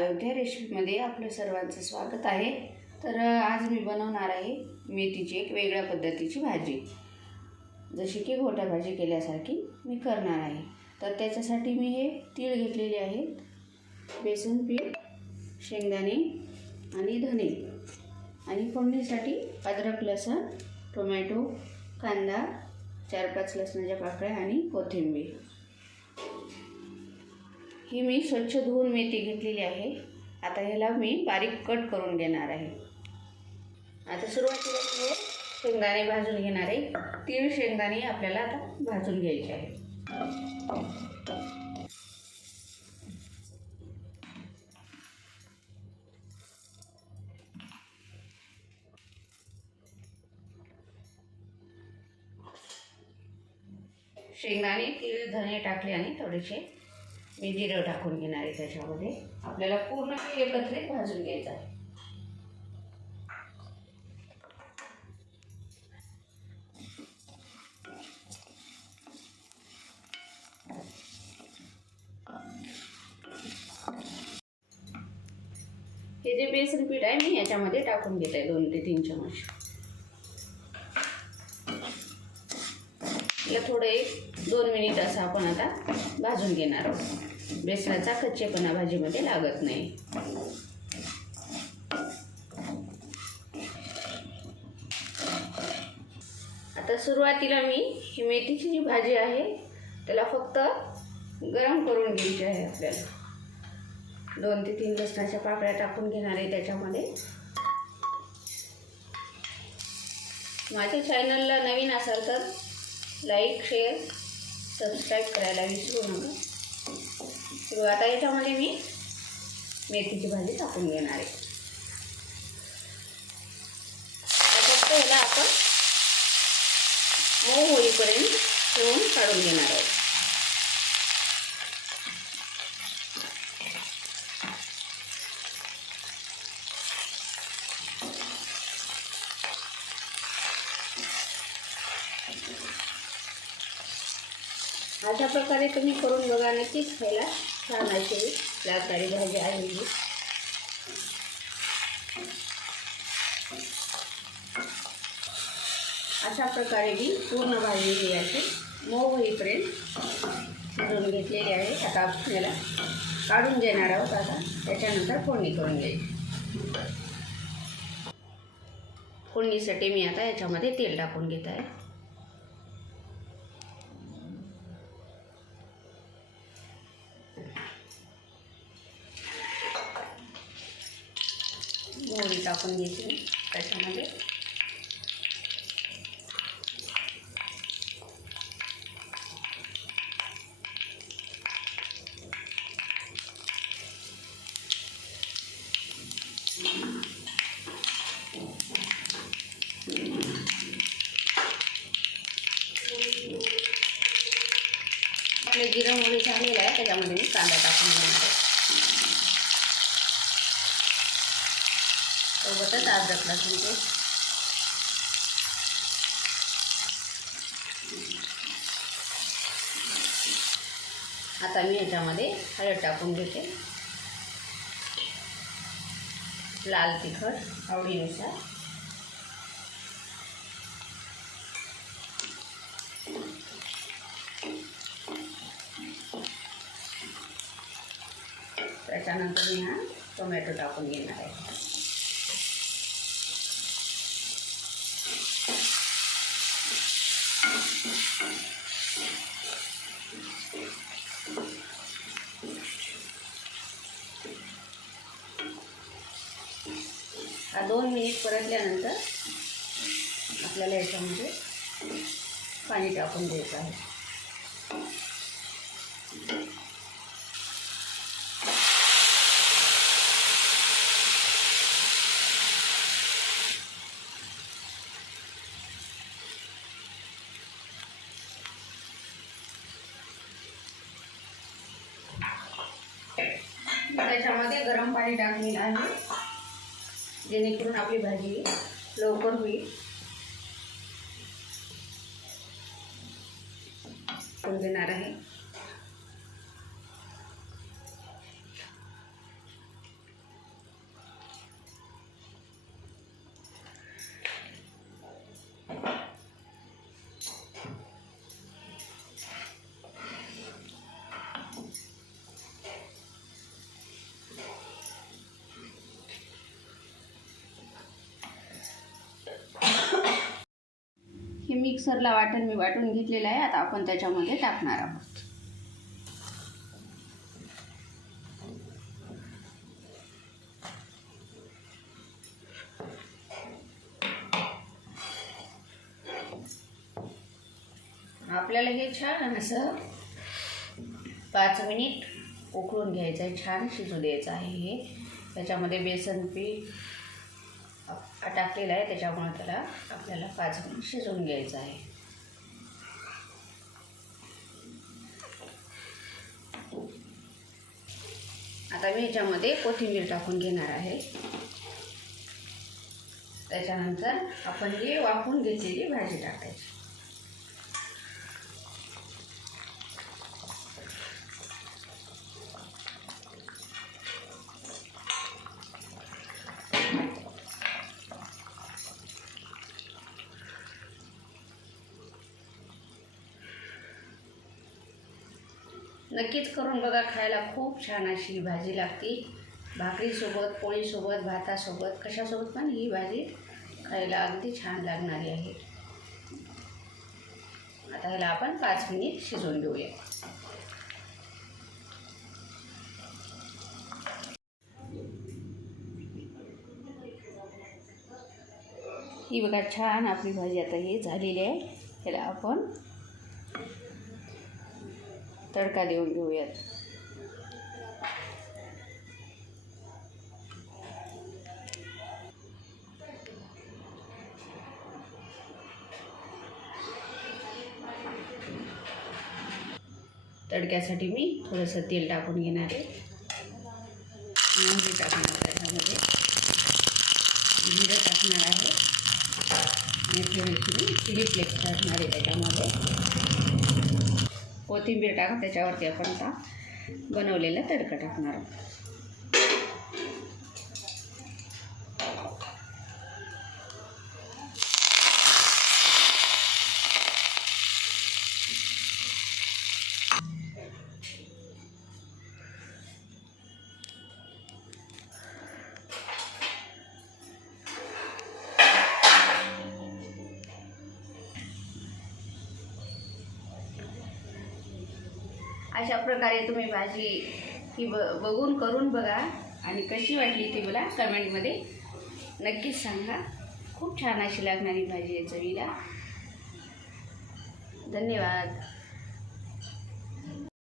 अयोध्या रेसिपीमध्ये आपलं सर्वांचं स्वागत आहे। तर आज मी बनवणार आहे मेथीची एक वेगळ्या पद्धतीची भाजी, जशी की घोटा भाजी केल्यासारखी मी करणार आहे। तर त्याच्यासाठी मी हे तीळ घेतलेले आहेत, बेसन पीठ, शेंगदाणे आणि धने, आणि फोडणीसाठी अद्रक, लसूण, टोमॅटो, कांदा, 4-5 लसणाच्या पाकळ्या आणि कोथिंबीर। ही मी स्वच्छ धुवून मेथी घेतलेली आहे। आता ह्याला मी बारीक कट करून घेणार आहे। आता सुरुवातीला मी शेंगदाणे भाजून घेणार आहे। तीळ शेंगदाणे आपल्याला आता भाजून घ्यायचे आहे। शेंगदाणे, तीळ, धने टाकले आणि थोडेसे मी जिरं टाकून घेणार आहे। त्याच्यामध्ये आपल्याला पूर्ण एकत्रित भाजून घ्यायचं आहे। हे जे बेसन पीठ आहे मी याच्यामध्ये टाकून घेत आहे 2 ते 3 चमच। याला थोडे 2 मिनिट असं आपण आता भाजून घेणार आहोत। बेसनाचा कच्चेपणा भाजीमध्ये लागत नाही। आता सुरुवातीला मी ही मेथीची जी भाजी आहे त्याला फक्त गरम करून घ्यायची आहे। आपल्याला 2 ते 3 लसणाच्या पाकळ्या टाकून घेणार आहे त्याच्यामध्ये। माझ्या चॅनलला नवीन असाल तर लाईक, शेअर, सबस्क्राईब करायला विसरू नका। आता याच्यामध्ये मी मेथीची भाजी टाकून घेणार आहे। फक्त याला आपण मऊ होईपर्यंत ठेवून काढून घेणार आहोत। अशा प्रकारे तुम्ही करून बघा, नक्कीच खायला छान अशी लाभदायी भाजी आहे ही। अशा प्रकारे मी पूर्ण भाजी ही अशी मऊ होईपर्यंत शिजवून घेतलेली आहे। आता आपण याला काढून घेणार आहोत। आता त्याच्यानंतर फोडणी करून घ्यायची। फोडणीसाठी मी आता याच्यामध्ये तेल टाकून घेत आहे। मोहरी टाकून घ्यायची त्याच्यामध्ये। आपले जिरं मोहरी झालेलं आहे, त्याच्यामध्ये मी कांदा टाकून घेणार आहे। सोबतच अद्रक लसूण पेस्ट, आता मी याच्यामध्ये हळद टाकून घेते, लाल तिखट आवडीनुसार, त्याच्यानंतर मी हा टोमॅटो टाकून घेणार आहे। हा 2 मिनिट परतल्यानंतर आपल्याला याच्यामध्ये पाणी टाकून द्यायचं आहे। त्याच्यामध्ये गरम पाणी टाकलेलं आहे, जेणेकरून आपली भाजी लवकर होईल। देणार आहे। मिक्सरला वाटण मी वाटून घेतलेलं आहे. आता आपण त्याच्यामध्ये टाकणार आहोत. आपल्याला हे छान असं 5 मिनिट उकळून घ्यायचं आहे, छान शिजू द्यायचं आहे. हे त्याच्यामध्ये बेसन पीठ टाकलेलं आहे, त्याच्यामुळे त्याला आपल्याला 5 मिनिट शिजवून घ्यायचं आहे. आता मी ह्याच्यामध्ये कोथिंबीर टाकून घेणार आहे. त्याच्यानंतर आपण ही वाफवून घेतलेली भाजी टाकायची. नक्कीच करून बघा, खायला खूप छान अशी भाजी लागते. भाकरीसोबत, पोळीसोबत, भातासोबत, कशासोबत पण ही भाजी खायला अगदी छान लागणारी आहे. आता ह्याला आपण 5 मिनिट शिजवून घेऊया. ही बघा, छान आपली भाजी आता ही झालेली आहे. ह्याला आपण तडका देऊन घेऊयात. तडक्यासाठी मी थोडंसं तेल टाकून घेणार आहे. मोहरी टाकणार त्याच्यामध्ये, जिरं टाकणार आहे आणि थोडीशी चिली फ्लेक्स टाकणार आहे त्याच्यामध्ये. कोथिंबीर टाकून त्याच्यावरती आपण आता बनवलेला तडका टाकणार आहोत. अशा प्रकारे तुम्ही भाजी ही बघून करून बघा आणि कशी वाटली ती मला कमेंटमध्ये नक्कीच सांगा. खूप छान अशी लागणारी भाजी आहे चवीला. धन्यवाद.